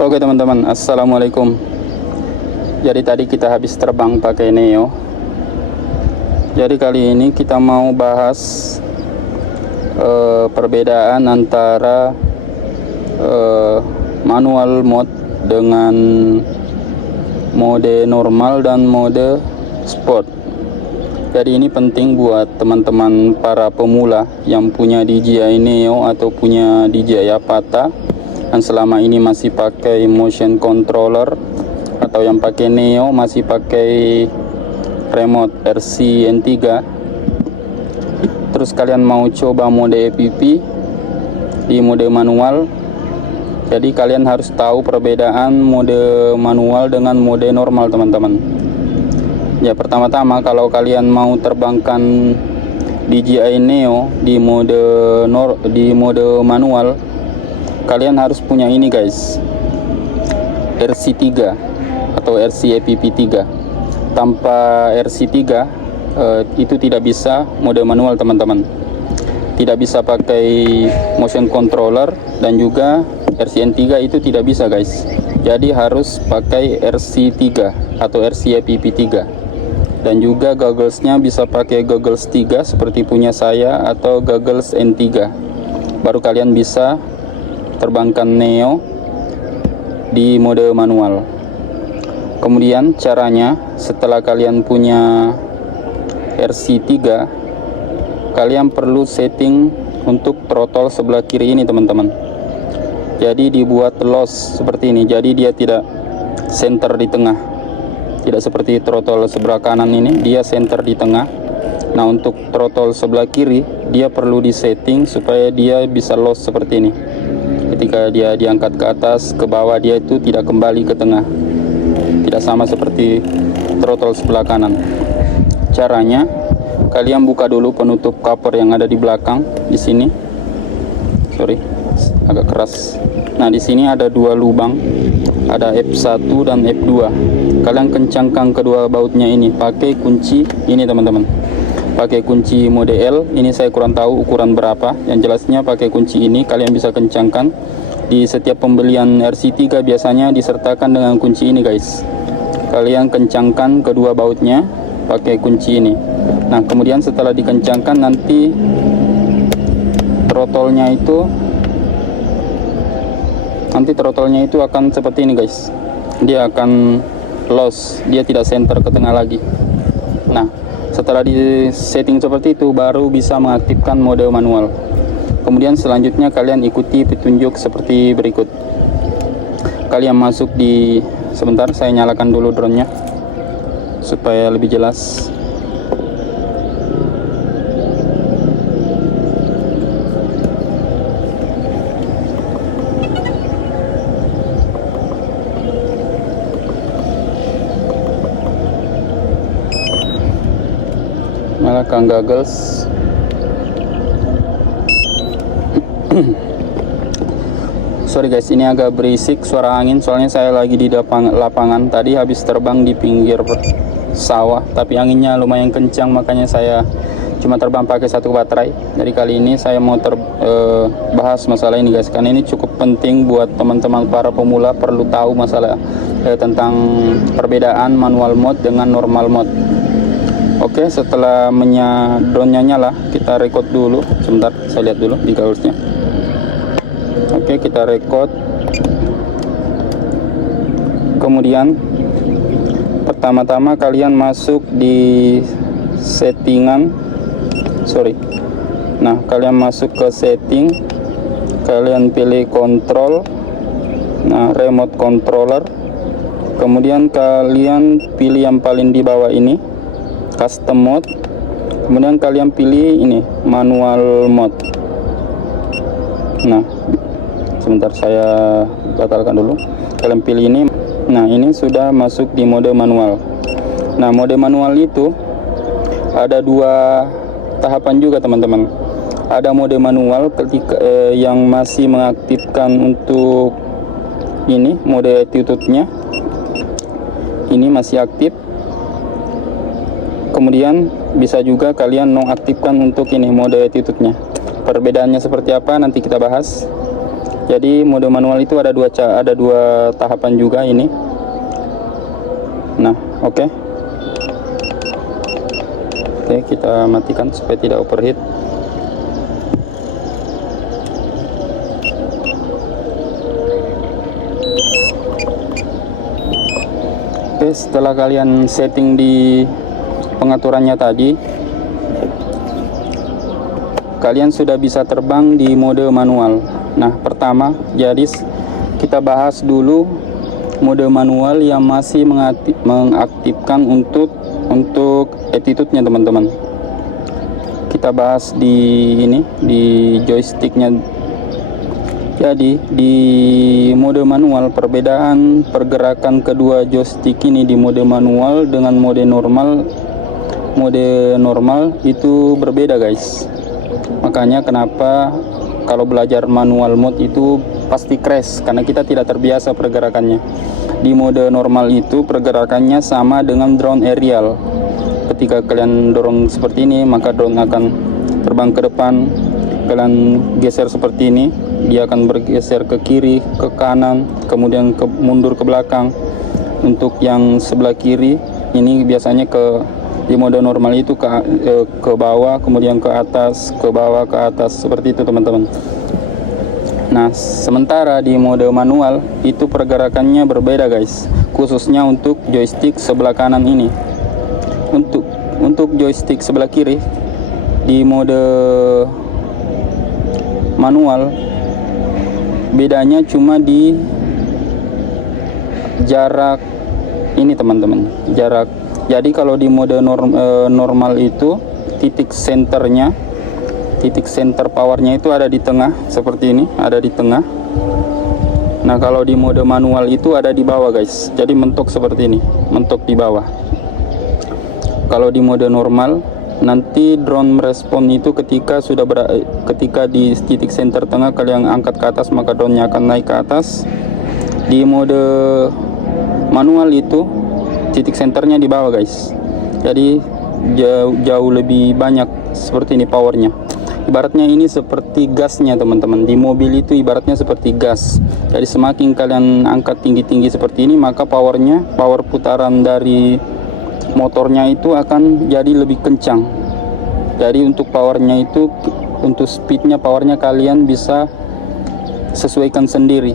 Oke teman-teman, assalamualaikum. Jadi tadi kita habis terbang pakai Neo. Jadi kali ini kita mau bahas perbedaan antara manual mode dengan mode normal dan mode sport. Jadi ini penting buat teman-teman para pemula yang punya DJI Neo atau punya DJI Avata yang selama ini masih pakai motion controller, atau yang pakai Neo masih pakai remote RC N3. Terus kalian mau coba mode EPP di mode manual. Jadi kalian harus tahu perbedaan mode manual dengan mode normal teman-teman. Ya, pertama-tama kalau kalian mau terbangkan DJI Neo di mode manual, kalian harus punya ini guys, RC3 atau RC EPP 3. Tanpa RC3 itu tidak bisa mode manual teman-teman. Tidak bisa pakai motion controller, dan juga RC N3 itu tidak bisa guys. Jadi harus pakai RC3 atau RC EPP 3. Dan juga gogglesnya bisa pakai goggles 3 seperti punya saya, atau goggles N3. Baru kalian bisa terbangkan Neo di mode manual. Kemudian caranya, setelah kalian punya RC3, kalian perlu setting untuk throttle sebelah kiri ini teman-teman. Jadi dibuat loss seperti ini, jadi dia tidak center di tengah. Tidak seperti throttle sebelah kanan ini, dia center di tengah. Nah, untuk throttle sebelah kiri, dia perlu disetting supaya dia bisa loss seperti ini. Ketika dia diangkat ke atas, ke bawah, dia itu tidak kembali ke tengah. Tidak sama seperti throttle sebelah kanan. Caranya, kalian buka dulu penutup cover yang ada di belakang di sini. Sorry, agak keras. Nah, di sini ada dua lubang, ada F1 dan F2. Kalian kencangkan kedua bautnya ini pakai kunci ini teman-teman. Pakai kunci mode L. Ini saya kurang tahu ukuran berapa. Yang jelasnya pakai kunci ini kalian bisa kencangkan. Di setiap pembelian RC3 biasanya disertakan dengan kunci ini guys. Kalian kencangkan kedua bautnya pakai kunci ini. Nah, kemudian setelah dikencangkan, nanti throttle-nya itu akan seperti ini guys. Dia akan loss, dia tidak center ke tengah lagi. Nah, setelah di setting seperti itu, baru bisa mengaktifkan mode manual. Kemudian selanjutnya kalian ikuti petunjuk seperti berikut. Kalian masuk di, sebentar saya nyalakan dulu drone-nya supaya lebih jelas. Nyalakan goggles. Sorry guys, ini agak berisik suara angin, soalnya saya lagi di lapangan. Tadi habis terbang di pinggir sawah, tapi anginnya lumayan kencang, makanya saya cuma terbang pakai satu baterai. Jadi kali ini saya mau bahas masalah ini guys, karena ini cukup penting buat teman-teman para pemula, perlu tahu masalah tentang perbedaan manual mode dengan normal mode. Oke, setelah drone-nya nyala, kita record dulu. Sebentar, saya lihat dulu di gausnya. Oke, kita record. Kemudian pertama-tama kalian masuk di settingan. Nah, kalian masuk ke setting. Kalian pilih control. Nah, remote controller. Kemudian kalian pilih yang paling di bawah ini, custom mode. Kemudian kalian pilih ini, manual mode. Nah, sebentar saya batalkan dulu. Kalian pilih ini. Nah, ini sudah masuk di mode manual. Nah, mode manual itu ada dua tahapan juga teman-teman. Ada mode manual ketika yang masih mengaktifkan untuk ini mode attitude-nya. Ini masih aktif. Kemudian bisa juga kalian nonaktifkan untuk ini mode attitude-nya. Perbedaannya seperti apa nanti kita bahas. Jadi mode manual itu ada dua tahapan juga ini. Nah, oke, kita matikan supaya tidak overheat. Oke, setelah kalian setting di pengaturannya tadi, kalian sudah bisa terbang di mode manual. Nah, pertama, jadi kita bahas dulu mode manual yang masih mengaktifkan untuk attitude-nya teman-teman. Kita bahas di joysticknya. Jadi di mode manual, perbedaan pergerakan kedua joystick ini di mode manual dengan mode normal itu berbeda guys. Makanya kenapa kalau belajar manual mode itu pasti crash, karena kita tidak terbiasa pergerakannya. Di mode normal itu pergerakannya sama dengan drone aerial. Ketika kalian dorong seperti ini, maka drone akan terbang ke depan. Kalian geser seperti ini, dia akan bergeser ke kiri, ke kanan, kemudian mundur ke belakang. Untuk yang sebelah kiri ini biasanya di mode normal itu ke bawah, kemudian ke atas, ke bawah, ke atas, seperti itu teman-teman. Nah, sementara di mode manual itu pergerakannya berbeda guys, khususnya untuk joystick sebelah kanan ini. Untuk joystick sebelah kiri di mode manual, bedanya cuma di jarak ini teman-teman, jarak. Jadi kalau di mode normal itu titik center powernya itu ada di tengah, seperti ini, ada di tengah. Nah, kalau di mode manual itu ada di bawah guys, jadi mentok seperti ini, mentok di bawah. Kalau di mode normal, nanti drone merespon itu ketika di titik center tengah kalian angkat ke atas, maka drone-nya akan naik ke atas. Di mode manual itu titik senternya di bawah guys, jadi jauh lebih banyak seperti ini powernya. Ibaratnya ini seperti gasnya teman-teman. Di mobil itu ibaratnya seperti gas. Jadi semakin kalian angkat tinggi-tinggi seperti ini, maka power putaran dari motornya itu akan jadi lebih kencang. Jadi untuk speednya, powernya kalian bisa sesuaikan sendiri.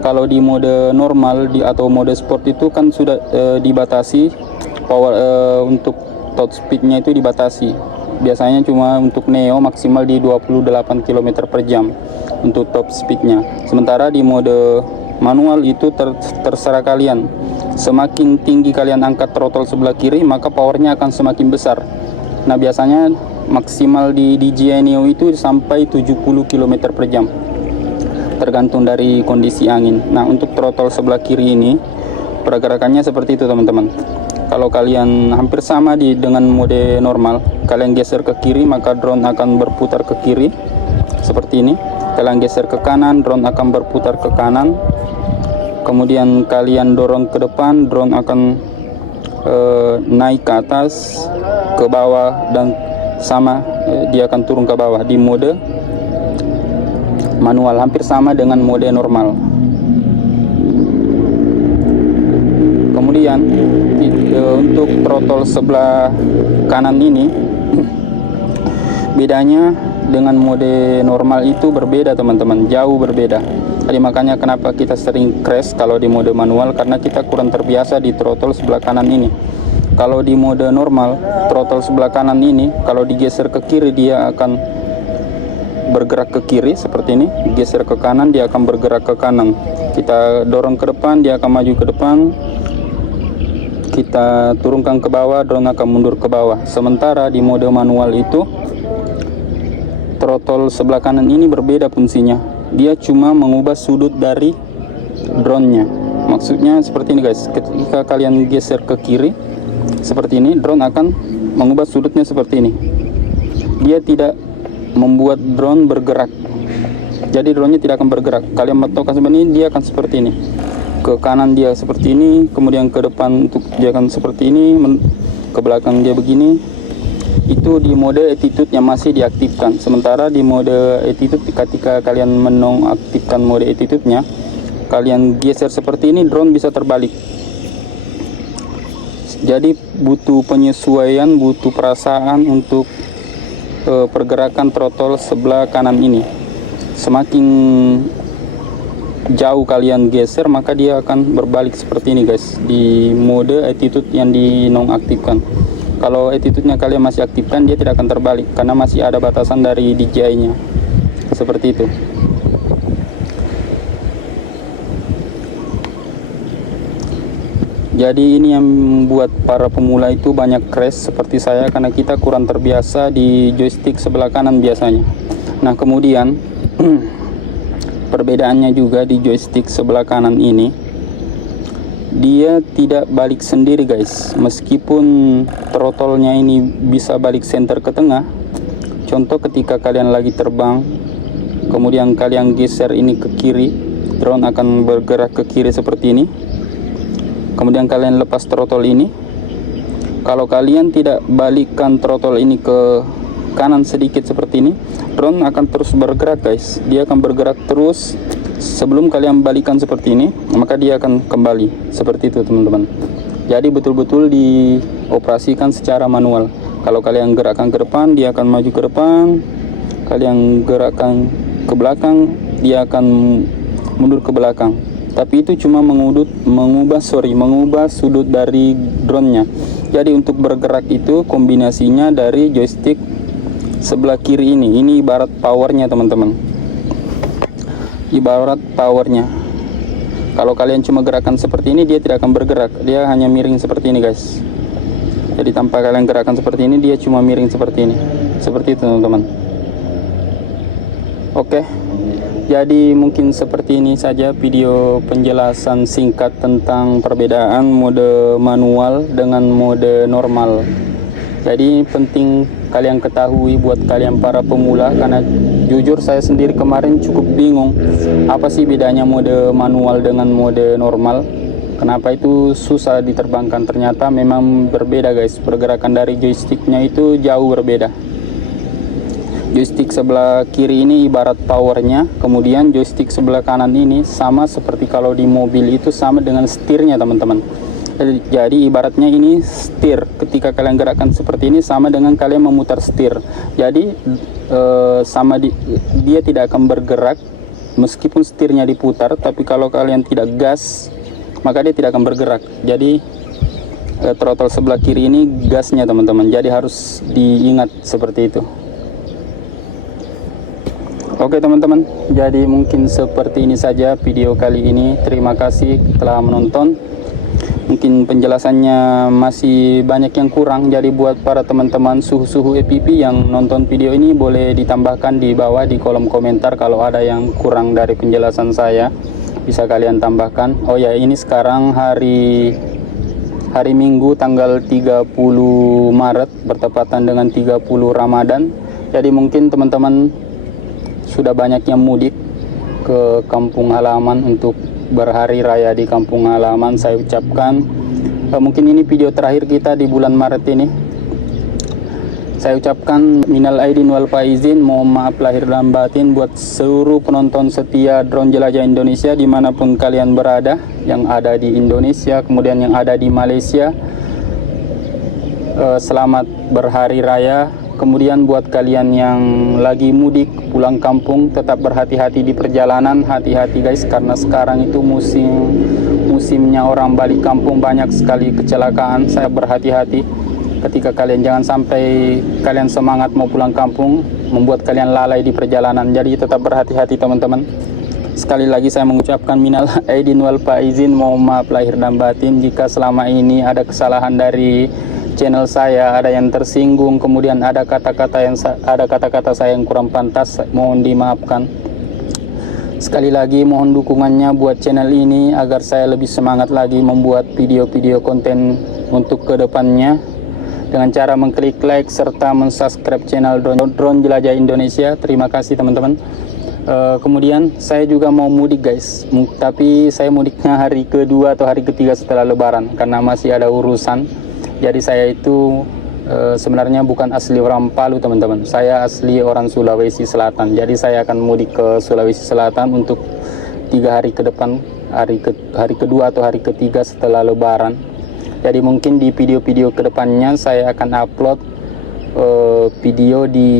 Kalau di mode normal atau mode sport itu kan sudah dibatasi power, untuk top speednya itu dibatasi. Biasanya cuma untuk Neo maksimal di 28 km per jam untuk top speednya. Sementara di mode manual itu terserah kalian. Semakin tinggi kalian angkat throttle sebelah kiri, maka powernya akan semakin besar. Nah, biasanya maksimal di DJI Neo itu sampai 70 km per jam, tergantung dari kondisi angin. Nah, untuk throttle sebelah kiri ini pergerakannya seperti itu teman-teman. Kalau kalian hampir sama dengan mode normal, kalian geser ke kiri, maka drone akan berputar ke kiri seperti ini. Kalian geser ke kanan, drone akan berputar ke kanan. Kemudian kalian dorong ke depan, drone akan naik ke atas, ke bawah, dan dia akan turun ke bawah. Di mode manual hampir sama dengan mode normal. Kemudian untuk throttle sebelah kanan ini bedanya dengan mode normal itu berbeda teman-teman, jauh berbeda. Jadi makanya kenapa kita sering crash kalau di mode manual, karena kita kurang terbiasa di throttle sebelah kanan ini. Kalau di mode normal, throttle sebelah kanan ini kalau digeser ke kiri dia akan bergerak ke kiri seperti ini, digeser ke kanan dia akan bergerak ke kanan. Kita dorong ke depan, dia akan maju ke depan. Kita turunkan ke bawah, drone akan mundur ke bawah. Sementara di mode manual itu throttle sebelah kanan ini berbeda fungsinya. Dia cuma mengubah sudut dari drone-nya. Maksudnya seperti ini guys, ketika kalian geser ke kiri seperti ini, drone akan mengubah sudutnya seperti ini. Dia tidak membuat drone bergerak. Jadi drone-nya tidak akan bergerak. Kalian metokkan seperti ini, dia akan seperti ini. Ke kanan dia seperti ini, kemudian ke depan dia akan seperti ini, ke belakang dia begini. itu di mode attitude yang masih diaktifkan. Sementara di mode attitude, ketika kalian menonaktifkan mode attitude-nya, kalian geser seperti ini, drone bisa terbalik. Jadi butuh penyesuaian, butuh perasaan untuk pergerakan throttle sebelah kanan ini. Semakin jauh kalian geser, maka dia akan berbalik seperti ini guys, di mode attitude yang dinonaktifkan. Kalau attitude-nya kalian masih aktifkan, dia tidak akan terbalik karena masih ada batasan dari DJI-nya. Seperti itu. Jadi ini yang membuat para pemula itu banyak crash seperti saya, karena kita kurang terbiasa di joystick sebelah kanan biasanya. Nah kemudian perbedaannya juga di joystick sebelah kanan ini, dia tidak balik sendiri guys. Meskipun throttle-nya ini bisa balik center ke tengah. Contoh ketika kalian lagi terbang, kemudian kalian geser ini ke kiri, drone akan bergerak ke kiri seperti ini. Kemudian kalian lepas throttle ini. Kalau kalian tidak balikkan throttle ini ke kanan sedikit seperti ini, drone akan terus bergerak guys. Dia akan bergerak terus sebelum kalian balikan seperti ini, maka dia akan kembali seperti itu teman-teman. Jadi betul-betul dioperasikan secara manual. Kalau kalian gerakkan ke depan, dia akan maju ke depan. Kalian gerakkan ke belakang, dia akan mundur ke belakang. Tapi itu cuma mengubah sudut dari drone-nya. Jadi untuk bergerak itu kombinasinya dari joystick sebelah kiri ini. Ini ibarat powernya teman-teman. Ibarat powernya. Kalau kalian cuma gerakan seperti ini, dia tidak akan bergerak. Dia hanya miring seperti ini guys. Jadi tanpa kalian gerakan seperti ini, dia cuma miring seperti ini. Seperti itu teman-teman. Oke. Jadi mungkin seperti ini saja video penjelasan singkat tentang perbedaan mode manual dengan mode normal. Jadi penting kalian ketahui buat kalian para pemula, karena jujur saya sendiri kemarin cukup bingung apa sih bedanya mode manual dengan mode normal. Kenapa itu susah diterbangkan? Ternyata memang berbeda guys. Pergerakan dari joysticknya itu jauh berbeda. Joystick sebelah kiri ini ibarat powernya, kemudian joystick sebelah kanan ini sama seperti kalau di mobil itu sama dengan setirnya teman-teman. Jadi ibaratnya ini setir. Ketika kalian gerakkan seperti ini sama dengan kalian memutar setir. Jadi dia tidak akan bergerak meskipun setirnya diputar, tapi kalau kalian tidak gas maka dia tidak akan bergerak. Jadi throttle sebelah kiri ini gasnya teman-teman. Jadi harus diingat seperti itu. Oke teman-teman, jadi mungkin seperti ini saja video kali ini. Terima kasih telah menonton. Mungkin penjelasannya masih banyak yang kurang, jadi buat para teman-teman suhu-suhu EPP yang nonton video ini, boleh ditambahkan di bawah di kolom komentar kalau ada yang kurang dari penjelasan saya, bisa kalian tambahkan. Oh ya, ini sekarang hari Minggu tanggal 30 Maret bertepatan dengan 30 Ramadan. Jadi mungkin teman-teman sudah banyak yang mudik ke kampung halaman untuk berhari raya di kampung halaman. Saya ucapkan mungkin ini video terakhir kita di bulan Maret ini. Saya ucapkan minal aidin wal faizin, mohon maaf lahir dan batin buat seluruh penonton setia Drone Jelajah Indonesia dimanapun kalian berada, yang ada di Indonesia kemudian yang ada di Malaysia. Selamat berhari raya. Kemudian buat kalian yang lagi mudik pulang kampung, tetap berhati-hati di perjalanan. Hati-hati guys, karena sekarang itu musimnya orang balik kampung, banyak sekali kecelakaan. Saya berhati-hati ketika kalian, jangan sampai kalian semangat mau pulang kampung membuat kalian lalai di perjalanan. Jadi tetap berhati-hati teman-teman. Sekali lagi saya mengucapkan minal aidin wal faizin, mohon maaf lahir dan batin jika selama ini ada kesalahan dari channel saya, ada yang tersinggung, kemudian ada kata-kata saya yang kurang pantas, mohon dimaafkan. Sekali lagi mohon dukungannya buat channel ini agar saya lebih semangat lagi membuat video-video konten untuk kedepannya, dengan cara mengklik like serta mensubscribe channel Drone Jelajah Indonesia. Terima kasih teman-teman. Kemudian saya juga mau mudik guys, tapi saya mudiknya hari kedua atau hari ketiga setelah lebaran karena masih ada urusan. Jadi saya itu sebenarnya bukan asli orang Palu teman-teman, saya asli orang Sulawesi Selatan. Jadi saya akan mudik ke Sulawesi Selatan untuk 3 hari ke depan, hari kedua atau hari ketiga setelah Lebaran. Jadi mungkin di video-video kedepannya saya akan upload video di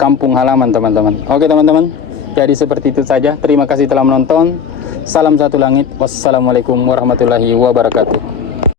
kampung halaman teman-teman. Oke teman-teman, jadi seperti itu saja. Terima kasih telah menonton. Salam satu langit. Wassalamualaikum warahmatullahi wabarakatuh.